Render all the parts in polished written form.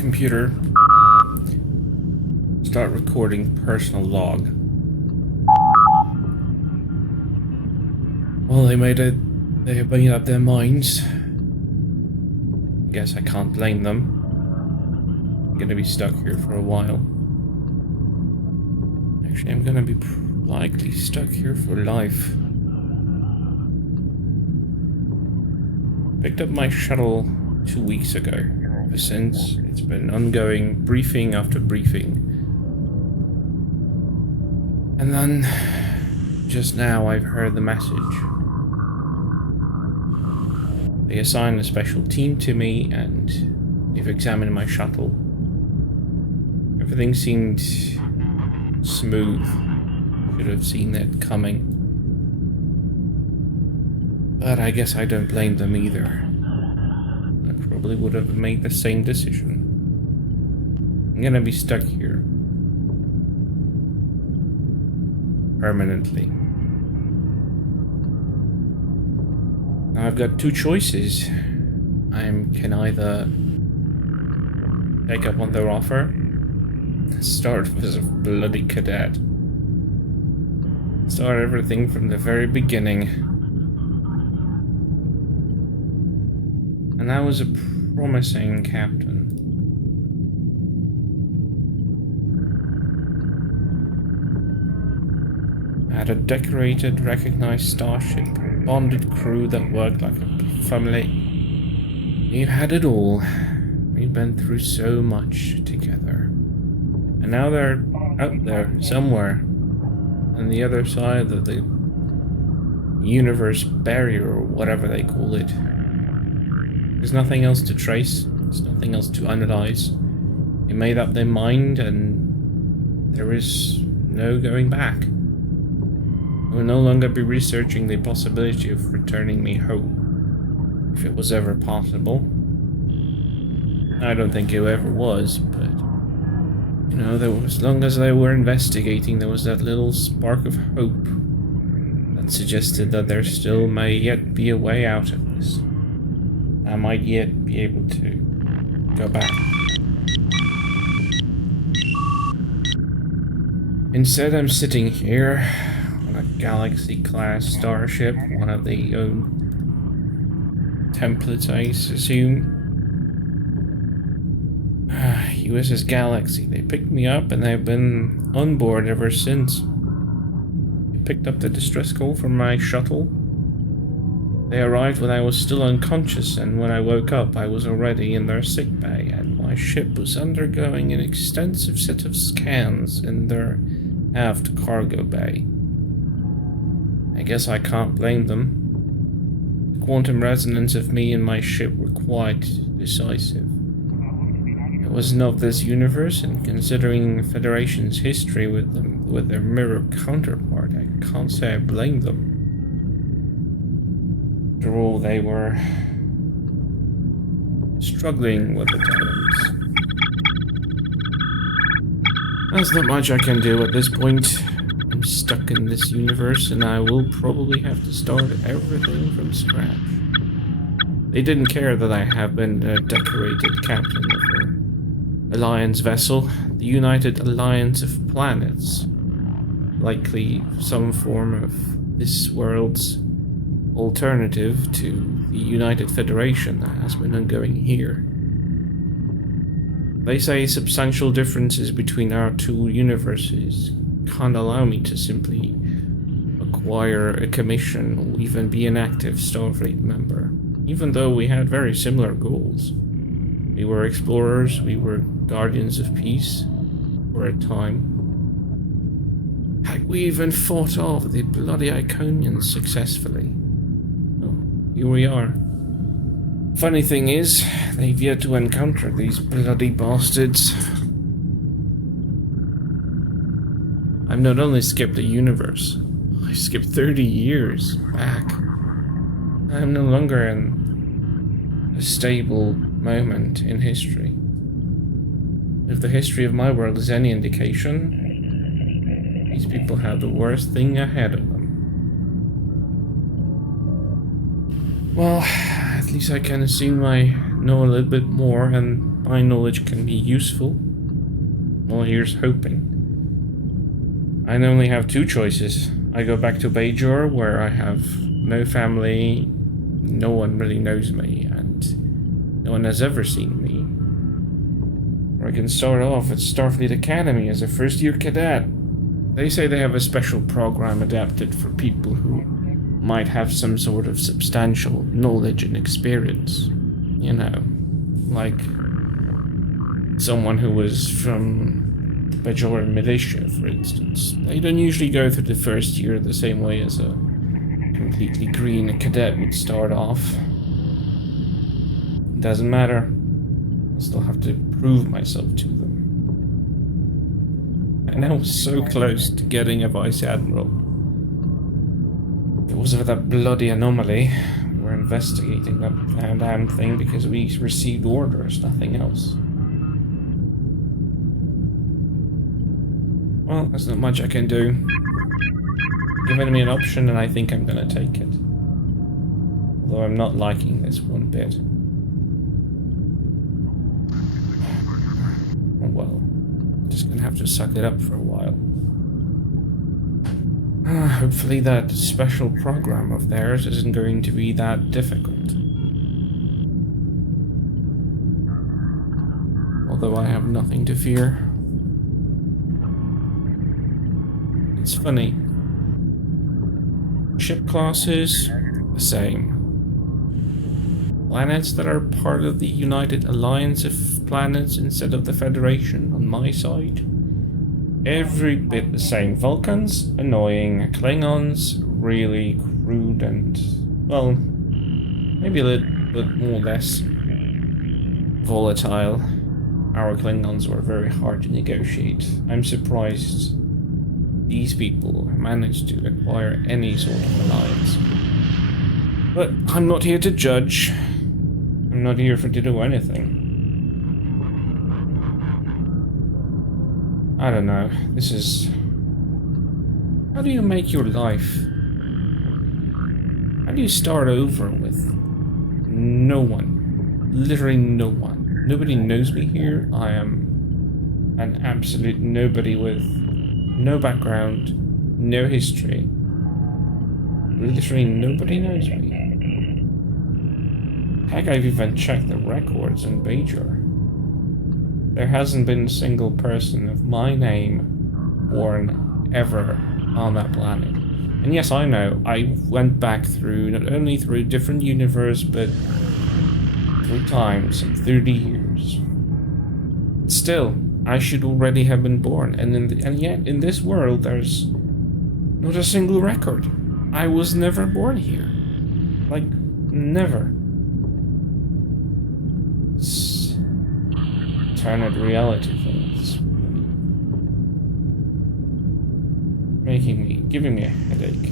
computer. Start recording personal log. Well, they have made up their minds. I guess I can't blame them. I'm gonna be stuck here for a while. Actually, I'm gonna be likely stuck here for life. Picked up my shuttle 2 weeks ago. Ever since, it's been ongoing briefing after briefing. And then, just now, I've heard the message. They assigned a special team to me, and they've examined my shuttle. Everything seemed smooth. Should have seen it coming. But I guess I don't blame them either. I probably would have made the same decision. I'm gonna be stuck here. Permanently. Now I've got two choices. I can either take up on their offer, start as a bloody cadet, start everything from the very beginning. And I was a promising captain. I had a decorated, recognized starship, bonded crew that worked like a family. You had it all. We'd been through so much together. And now they're out there, somewhere, on the other side of the universe barrier, or whatever they call it. There's nothing else to trace, there's nothing else to analyze. They made up their mind, and there is no going back. I will no longer be researching the possibility of returning me home, if it was ever possible. I don't think it ever was, but you know, as long as they were investigating, there was that little spark of hope that suggested that there still may yet be a way out of this. I might yet be able to go back. Instead, I'm sitting here on a Galaxy-class starship, one of the templates, I assume. USS Galaxy. They picked me up and I've been on board ever since. They picked up the distress call from my shuttle. They arrived when I was still unconscious, and when I woke up I was already in their sickbay, and my ship was undergoing an extensive set of scans in their aft cargo bay. I guess I can't blame them. The quantum resonance of me and my ship were quite decisive. It was not this universe, and considering the Federation's history with their mirror counterpart, I can't say I blame them. After all, they were struggling with the times. There's not much I can do at this point. I'm stuck in this universe, and I will probably have to start everything from scratch. They didn't care that I have been a decorated captain of an Alliance vessel, the United Alliance of Planets. Likely some form of this world's alternative to the United Federation that has been ongoing here. They say substantial differences between our two universes can't allow me to simply acquire a commission or even be an active Starfleet member, even though we had very similar goals. We were explorers, we were guardians of peace for a time. Heck, we even fought off the bloody Iconians successfully. Oh, here we are. Funny thing is, they've yet to encounter these bloody bastards. I've not only skipped a universe, I've skipped 30 years back. I'm no longer in a stable moment in history. If the history of my world is any indication, these people have the worst thing ahead of them. Well, at At least I can assume I know a little bit more and my knowledge can be useful. Well, here's hoping. I only have two choices. I go back to Bajor, where I have no family, no one really knows me, and no one has ever seen me. Or I can start off at Starfleet Academy as a first-year cadet. They say they have a special program adapted for people who might have some sort of substantial knowledge and experience. You know, like someone who was from Bajoran militia, for instance. They don't usually go through the first year the same way as a completely green cadet would start off. It doesn't matter. I still have to prove myself to them. And I was so close to getting a Vice Admiral. It was for that bloody anomaly. We're investigating that damn thing because we received orders, nothing else. Well, there's not much I can do. Given me an option, and I think I'm gonna take it. Although I'm not liking this one bit. Oh well. Just gonna have to suck it up for a while. Hopefully that special program of theirs isn't going to be that difficult. Although I have nothing to fear. It's funny. Ship classes, the same. Planets that are part of the United Alliance of Planets instead of the Federation on my side. Every bit the same. Vulcans, annoying. Klingons, really crude and, well, maybe a little bit more or less volatile. Our Klingons were very hard to negotiate. I'm surprised these people managed to acquire any sort of alliance. But I'm not here to judge. I'm not here to do anything. I don't know. This is... How do you make your life? How do you start over with no one? Literally no one. Nobody knows me here. I am an absolute nobody with no background, no history. Literally nobody knows me. Heck, I've even checked the records in Bajor. There hasn't been a single person of my name born ever on that planet. And yes, I know, I went back through, not only through a different universe, but through time, some 30 years. Still, I should already have been born, and yet in this world there's not a single record. I was never born here. Like, never. It's alternate reality things. Giving me a headache.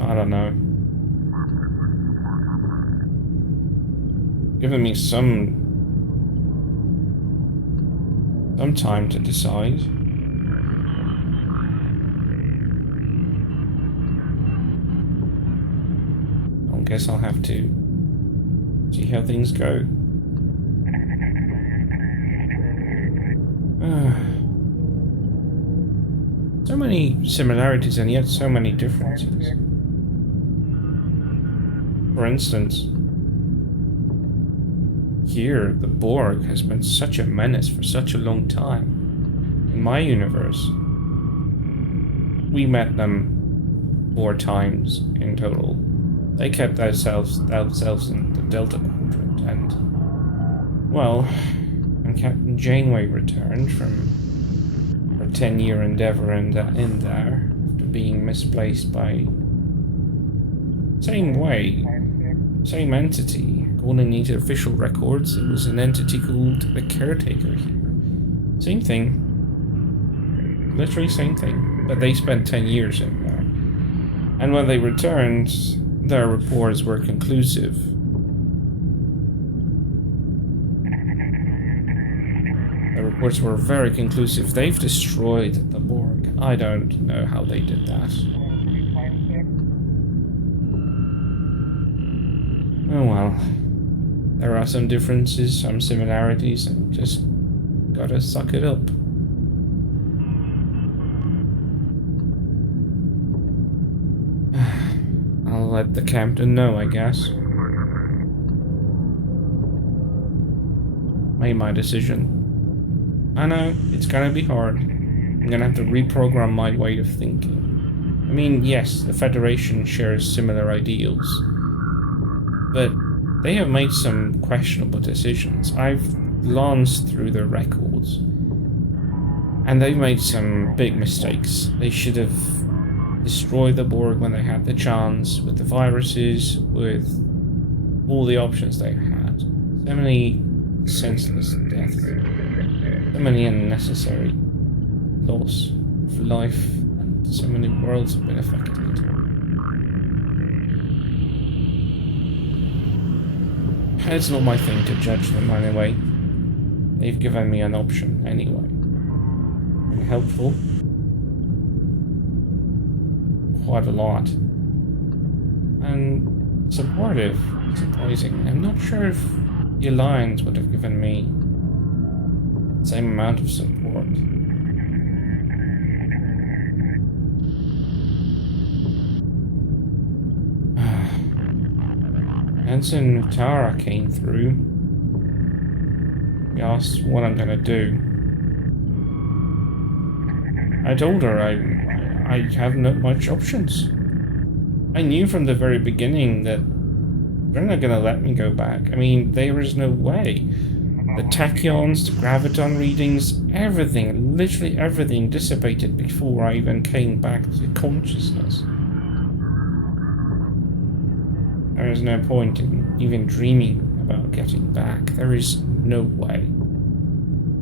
I don't know. Giving me some time to decide. I guess I'll have to see how things go. So many similarities and yet so many differences. For instance, here the Borg has been such a menace for such a long time. In my universe, we met them 4 times in total. They kept themselves in the Delta Quadrant, and, well, when Captain Janeway returned from her 10-year endeavor in there, after being misplaced by same entity. According to official records, it was an entity called the Caretaker here. Same thing. Literally same thing. But they spent 10 years in there. And when they returned, their reports were conclusive. The reports were very conclusive. They've destroyed the Borg. I don't know how they did that. Oh well. There are some differences, some similarities, and just gotta suck it up. I'll let the captain know, I guess. Made my decision. I know, it's gonna be hard. I'm gonna have to reprogram my way of thinking. I mean, yes, the Federation shares similar ideals, but they have made some questionable decisions. I've glanced through their records, and they've made some big mistakes. They should have destroyed the Borg when they had the chance, with the viruses, with all the options they had. So many senseless deaths, so many unnecessary loss of life, and so many worlds have been affected. It's not my thing to judge them anyway. They've given me an option anyway. Been helpful. Quite a lot. And supportive, surprisingly. I'm not sure if the Alliance would have given me the same amount of support. Ensign Tara came through. He asked what I'm gonna do. I told her I have not much options. I knew from the very beginning that they're not gonna let me go back. I mean, there is no way. The tachyons, the graviton readings, everything, literally everything dissipated before I even came back to consciousness. There is no point in even dreaming about getting back. There is no way.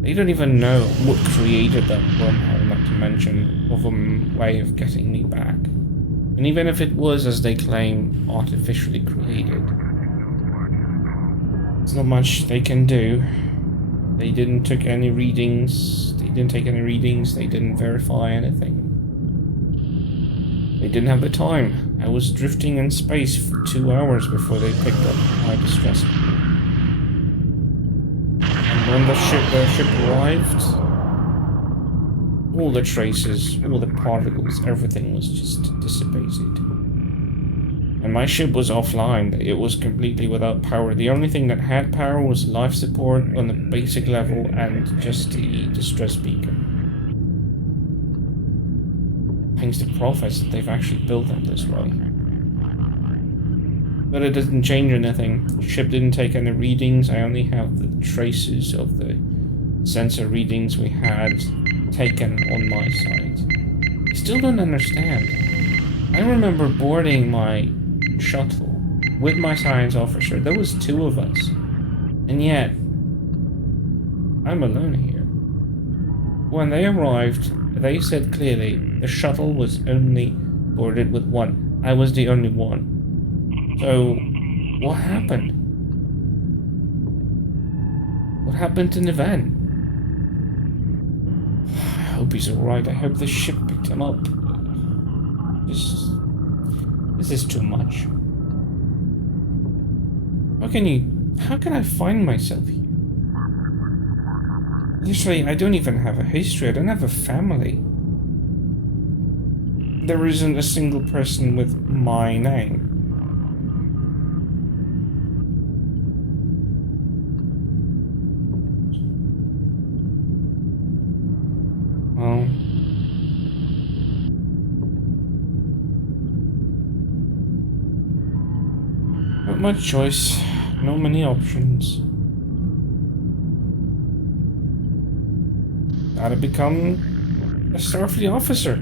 They don't even know what created that wormhole, not to mention of a way of getting me back. And even if it was, as they claim, artificially created, there's not much they can do. They didn't take any readings. They didn't verify anything. They didn't have the time. I was drifting in space for 2 hours before they picked up my distress call. And when their ship arrived, all the traces, all the particles, everything was just dissipated. And my ship was offline. It was completely without power. The only thing that had power was life support on the basic level and just the distress beacon. Thanks to prophets that they've actually built them this way. But it doesn't change anything. The ship didn't take any readings. I only have the traces of the sensor readings we had taken on my side. I still don't understand. I remember boarding my shuttle with my science officer. There was 2 of us. And yet, I'm alone here. When they arrived, they said clearly the shuttle was only boarded with 1. I was the only one. So, what happened? What happened to Niven? I hope he's alright. I hope the ship picked him up. This is too much. How can I find myself here? Literally, I don't even have a history. I don't have a family. There isn't a single person with my name. Well, not much choice. Not many options. Gotta become a Starfleet officer.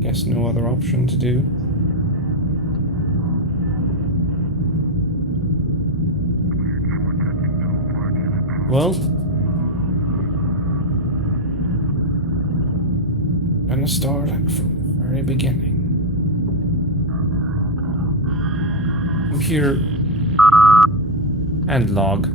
Guess no other option to do. Well, gonna start from the very beginning. Computer and log.